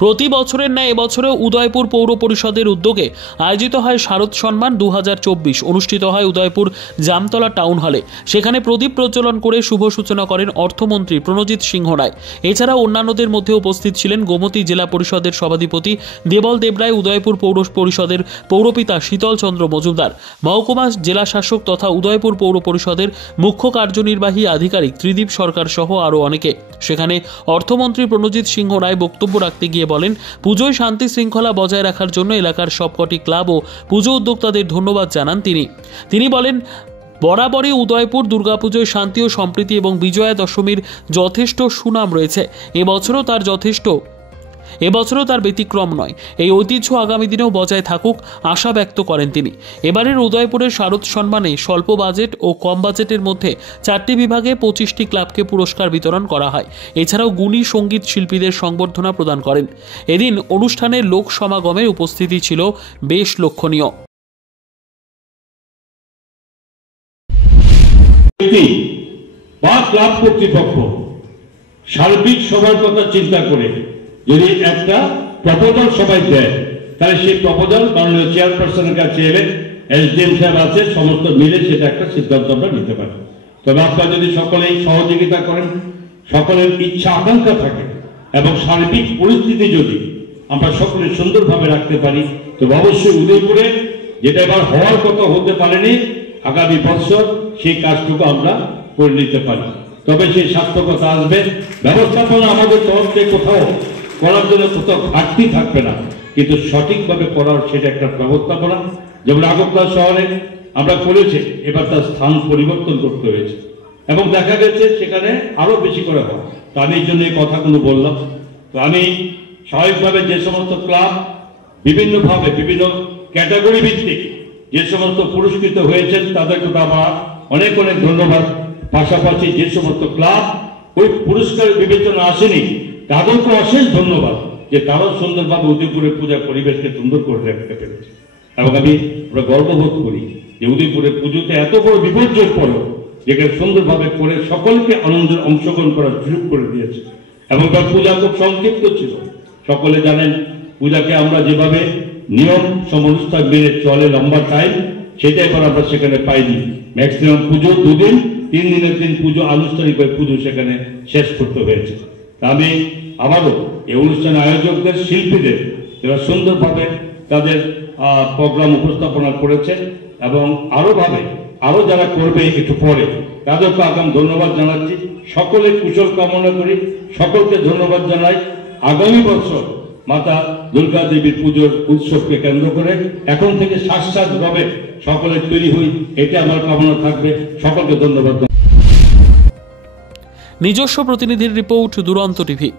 প্রতি বছরের ন্যায় এবছরেও উদয়পুর পৌর পরিষদের উদ্যোগে আয়োজিত হয় শারদ সম্মান 2024 অনুষ্ঠিত হয় উদয়পুর জামতলা টাউন হলে। সেখানে প্রদীপ প্রজ্বলন করে শুভ সূচনা করেন অর্থমন্ত্রী প্রণজিৎ সিংহ রায়। এছাড়া অন্যান্যদের মধ্যে উপস্থিত ছিলেন গোমতী জেলা পরিষদের সভাধিপতি দেবল দেবরায়, উদয়পুর পৌর পরিষদের পৌরপিতা শীতল চন্দ্র মজুমদার, মহকুমা জেলা শাসক তথা উদয়পুর পৌর পরিষদের মুখ্য কার্যনির্বাহী আধিকারিক ত্রিদীপ সরকার সহ আরও অনেকে। সেখানে অর্থমন্ত্রী প্রণজিৎ সিংহ রায় বক্তব্য রাখতে গিয়ে বলেন, পুজোয় শান্তি শৃঙ্খলা বজায় রাখার জন্য এলাকার সবকটি ক্লাব ও পুজো উদ্যোক্তাদের ধন্যবাদ জানান তিনি বলেন, বরাবরই উদয়পুর দুর্গাপুজোয় শান্তি ও সম্প্রীতি এবং বিজয়া দশমীর যথেষ্ট সুনাম রয়েছে। এবছরও তার ব্যতিক্রম নয়। এই ঐতিহ্য আগামী দিনেও বজায় থাকুক আশা ব্যক্ত করেন তিনি। এবারের উদয়পুরের শারদ সম্মানে স্বল্প বাজেট ও কম বাজেটের মধ্যে 4টি বিভাগে 25টি ক্লাবকে পুরস্কার বিতরণ করা হয়। এছাড়াও গুণী সঙ্গীত শিল্পীদের সংবর্ধনা প্রদান করেন। এদিন অনুষ্ঠানে লোক সমাগমের উপস্থিতি ছিল বেশ লক্ষণীয়। ক্লাব কর্তৃপক্ষ সার্বিক সবার কথা চিন্তা করে যদি একটা প্রপোজাল সবাই দেয়, তাহলে সেই প্রপোজাল মাননীয় চেয়ারপারসনের কাছে এলে এসডিএম সাহেব আছে, সমস্ত মিলে সেটা একটা সিদ্ধান্ত আমরা নিতে পারি। তবে আপনারা যদি সকলেই সহযোগিতা করেন, সকলের ইচ্ছা আকাঙ্ক্ষা থাকে এবং সার্বিক পরিস্থিতি যদি আমরা সকলে সুন্দরভাবে রাখতে পারি, তবে অবশ্যই উদয়পুরে যেটা এবার হওয়ার কথা হতে পারেনি, আগামী বছর সেই কাজটুকু আমরা করে নিতে পারি। তবে সেই সার্থকতা আসবে। ব্যবস্থাপনা আমাদের তরফ থেকে কোথাও করার জন্য কোথাও ঘাটতি থাকবে না, কিন্তু সঠিকভাবে করার সেটা একটা ব্যবস্থাপনা। যেমন আগরতলা শহরে আমরা করেছি, এবার তার স্থান পরিবর্তন করতে হয়েছে এবং দেখা গেছে সেখানে আরো বেশি করে হয়। তো আমি এই জন্য এই কথাগুলো বললাম। তো আমি স্বাভাবিকভাবে যে সমস্ত ক্লাব বিভিন্নভাবে বিভিন্ন ক্যাটাগরি ভিত্তিক যে সমস্ত পুরস্কৃত হয়েছেন তাদেরকে তো আমার অনেক অনেক ধন্যবাদ। পাশাপাশি যে সমস্ত ক্লাব ওই পুরস্কারের বিবেচনা আসেনি তাদেরকে অশেষ ধন্যবাদ যে তারাও সুন্দরভাবে উদয়পুরের পূজার পরিবেশকে সুন্দর করে রাখতে পেরেছে। এবং আমরা গর্ববোধ করি যে উদয়পুরের পুজোতে এত বড় বিপর্যয়ের পরেও যেখানে সুন্দরভাবে করে সকলকে আনন্দের অংশগ্রহণ করার সুযোগ করে দিয়েছে। এবং তার পূজা খুব সংক্ষিপ্ত ছিল। সকলে জানেন পূজাকে আমরা যেভাবে নিয়ম সমনুষ্ঠান মেনে চলে লম্বা টাইম, সেটা এবার আমরা সেখানে পাইনি। ম্যাক্সিমাম পুজো 2 দিন, 3 দিনের দিন পুজো আনুষ্ঠানিকভাবে পুজো সেখানে শেষ করতে হয়েছে। আমি আবারও এই অনুষ্ঠান আয়োজকদের, শিল্পীদের যারা সুন্দরভাবে তাদের প্রোগ্রাম উপস্থাপনা করেছে এবং আরো যারা করবে একটু পরে তাদেরকে আগাম ধন্যবাদ জানাচ্ছি। সকলের কুশল কামনা করি, সকলকে ধন্যবাদ জানাই। আগামী বছর মাতা দুর্গা দেবীর পুজোর উৎসবকে কেন্দ্র করে এখন থেকে সাজভাবে সকলের তৈরি হই, এটা আমার কামনা থাকবে। সকলকে ধন্যবাদ। নিজস্ব প্রতিনিধির রিপোর্ট, দুরন্ত টিভি।